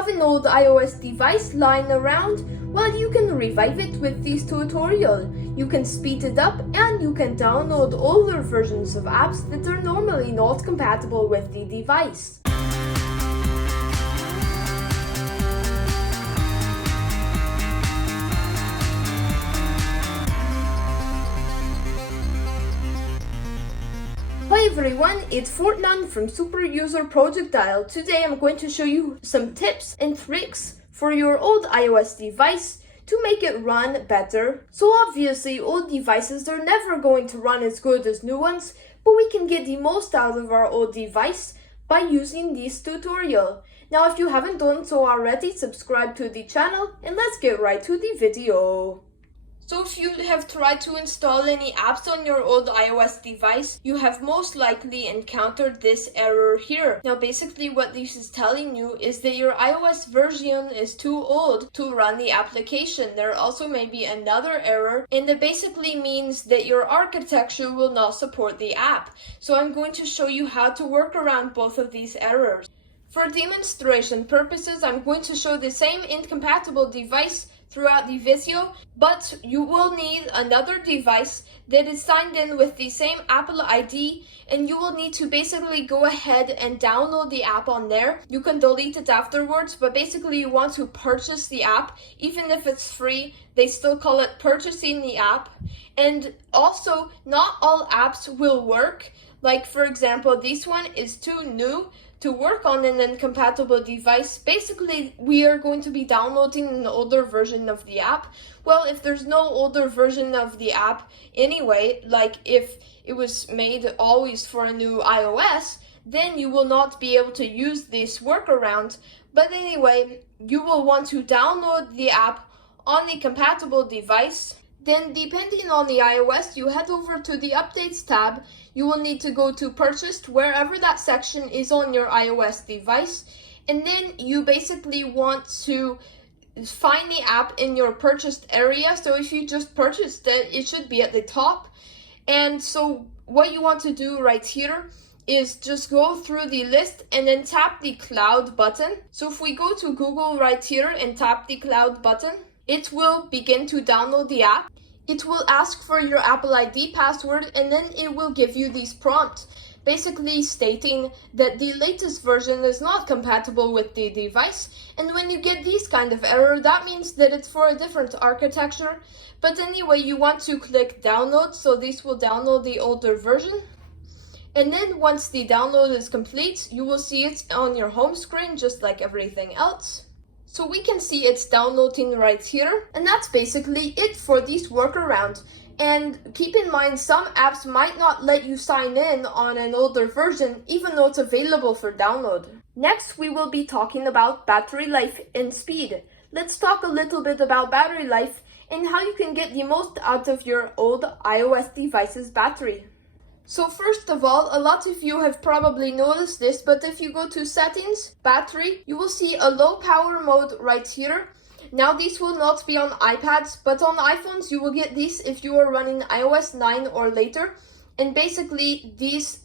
Have an old iOS device lying around? Well, you can revive it with this tutorial. You can speed it up and you can download older versions of apps that are normally not compatible with the device. Hi everyone, it's Fortnite from Super User Projectile. Today I'm going to show you some tips and tricks for your old iOS device to make it run better. So obviously old devices are never going to run as good as new ones, but we can get the most out of our old device by using this tutorial. Now if you haven't done so already, subscribe to the channel and let's get right to the video. So if you have tried to install any apps on your old iOS device, you have most likely encountered this error here. Now basically what this is telling you is that your iOS version is too old to run the application. There also may be another error, and that basically means that your architecture will not support the app. So I'm going to show you how to work around both of these errors. For demonstration purposes, I'm going to show the same incompatible device throughout the video, but you will need another device that is signed in with the same Apple ID, and you will need to basically go ahead and download the app on there. You can delete it afterwards, but basically you want to purchase the app. Even if it's free, they still call it purchasing the app. And also, not all apps will work. Like for example, this one is too new to work on an incompatible device. Basically, we are going to be downloading an older version of the app. Well, if there's no older version of the app anyway, like if it was made always for a new iOS, then you will not be able to use this workaround. But anyway, you will want to download the app on the compatible device. Then depending on the iOS, you head over to the Updates tab. You will need to go to Purchased, wherever that section is on your iOS device. And then you basically want to find the app in your purchased area. So if you just purchased it, it should be at the top. And so what you want to do right here is just go through the list and then tap the Cloud button. So if we go to Google right here and tap the Cloud button, it will begin to download the app. It will ask for your Apple ID password, and then it will give you this prompt, basically stating that the latest version is not compatible with the device. And when you get this kind of error, that means that it's for a different architecture. But anyway, you want to click download, so this will download the older version. And then once the download is complete, you will see it on your home screen, just like everything else. So we can see it's downloading right here, and that's basically it for this workaround. And keep in mind, some apps might not let you sign in on an older version, even though it's available for download. Next, we will be talking about battery life and speed. Let's talk a little bit about battery life and how you can get the most out of your old iOS device's battery. So first of all, a lot of you have probably noticed this, but if you go to Settings, Battery, you will see a low power mode right here. Now this will not be on iPads, but on iPhones you will get this if you are running iOS 9 or later. And basically this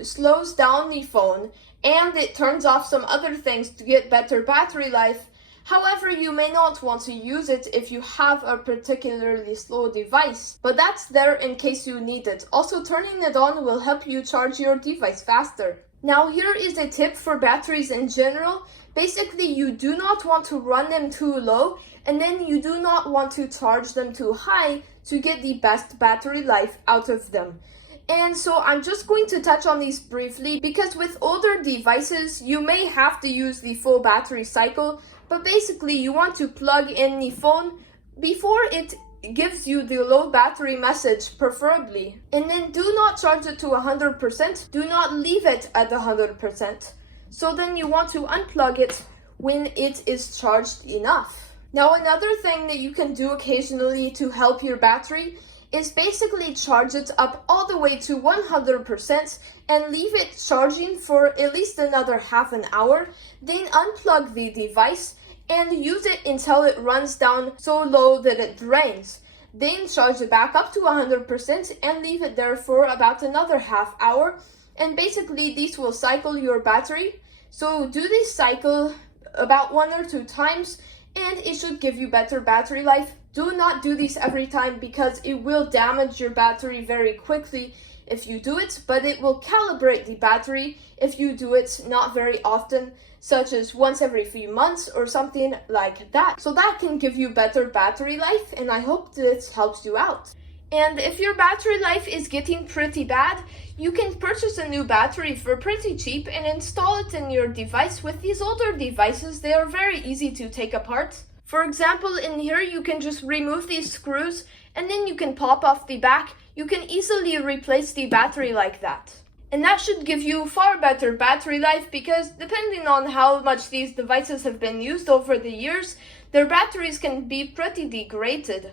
slows down the phone and it turns off some other things to get better battery life. However, you may not want to use it if you have a particularly slow device, but that's there in case you need it. Also, turning it on will help you charge your device faster. Now, here is a tip for batteries in general. Basically, you do not want to run them too low, and then you do not want to charge them too high to get the best battery life out of them. And so I'm just going to touch on these briefly because with older devices, you may have to use the full battery cycle, but basically you want to plug in the phone before it gives you the low battery message, preferably. And then do not charge it to 100%. Do not leave it at 100%. So then you want to unplug it when it is charged enough. Now, another thing that you can do occasionally to help your battery is basically charge it up all the way to 100% and leave it charging for at least another half an hour. Then unplug the device and use it until it runs down so low that it drains. Then charge it back up to 100% and leave it there for about another half hour. And basically this will cycle your battery. So do this cycle about 1 or 2 times, and it should give you better battery life. Do not do this every time because it will damage your battery very quickly if you do it, but it will calibrate the battery if you do it not very often, such as once every few months or something like that. So that can give you better battery life, and I hope this helps you out. And if your battery life is getting pretty bad, you can purchase a new battery for pretty cheap and install it in your device. With these older devices, they are very easy to take apart. For example, in here you can just remove these screws and then you can pop off the back. You can easily replace the battery like that. And that should give you far better battery life because depending on how much these devices have been used over the years, their batteries can be pretty degraded.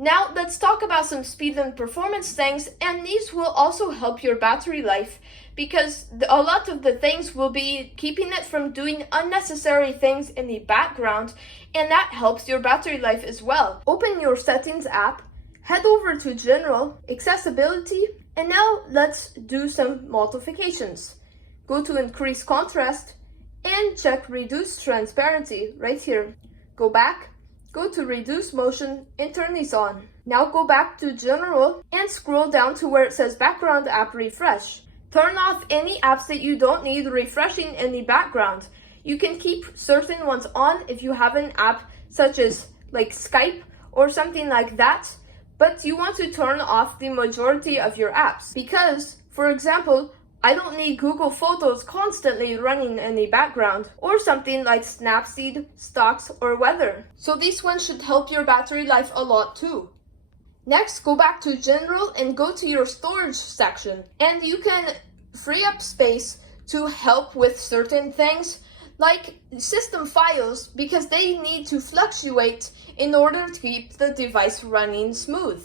Now let's talk about some speed and performance things, and these will also help your battery life because a lot of the things will be keeping it from doing unnecessary things in the background, and that helps your battery life as well. Open your settings app, head over to general, accessibility, and now let's do some multiplications. Go to increase contrast and check reduce transparency right here. Go back. Go to reduce motion and turn these on. Now go back to general and scroll down to where it says background app refresh. Turn off any apps that you don't need refreshing in the background. You can keep certain ones on if you have an app such as like Skype or something like that, but you want to turn off the majority of your apps because, for example, I don't need Google Photos constantly running in the background, or something like Snapseed, Stocks, or Weather. So these ones should help your battery life a lot too. Next, go back to General and go to your storage section. And you can free up space to help with certain things like system files because they need to fluctuate in order to keep the device running smooth.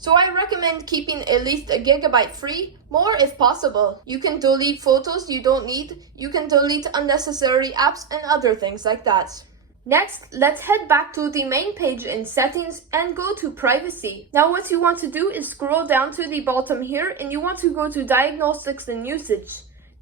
So I recommend keeping at least 1 GB free, more if possible. You can delete photos you don't need, you can delete unnecessary apps and other things like that. Next, let's head back to the main page in settings and go to privacy. Now what you want to do is scroll down to the bottom here and you want to go to diagnostics and usage.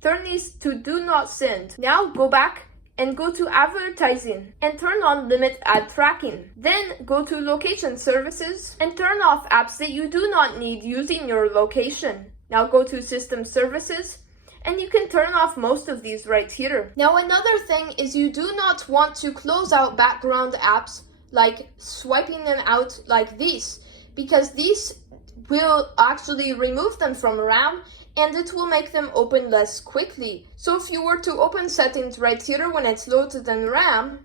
Turn these to do not send. Now go back and go to advertising and turn on limit ad tracking. Then go to location services and turn off apps that you do not need using your location. Now go to system services and you can turn off most of these right here. Now another thing is you do not want to close out background apps like swiping them out like these because these will actually remove them from RAM and it will make them open less quickly. So if you were to open settings right here when it's loaded in RAM,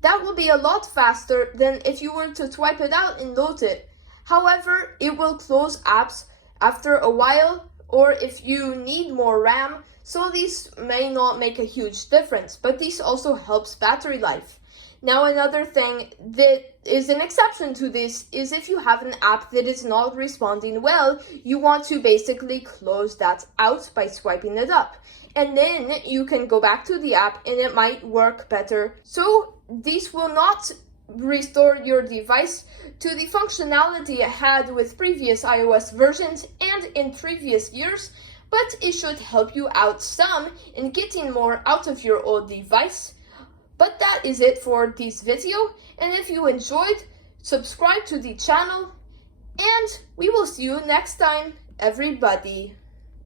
that will be a lot faster than if you were to swipe it out and load it. However, it will close apps after a while or if you need more RAM, so these may not make a huge difference, but this also helps battery life. Now another thing that is an exception to this is if you have an app that is not responding well, you want to basically close that out by swiping it up. And then you can go back to the app and it might work better. So this will not restore your device to the functionality it had with previous iOS versions and in previous years, but it should help you out some in getting more out of your old device. But that is it for this video, and if you enjoyed, subscribe to the channel, and we will see you next time, everybody.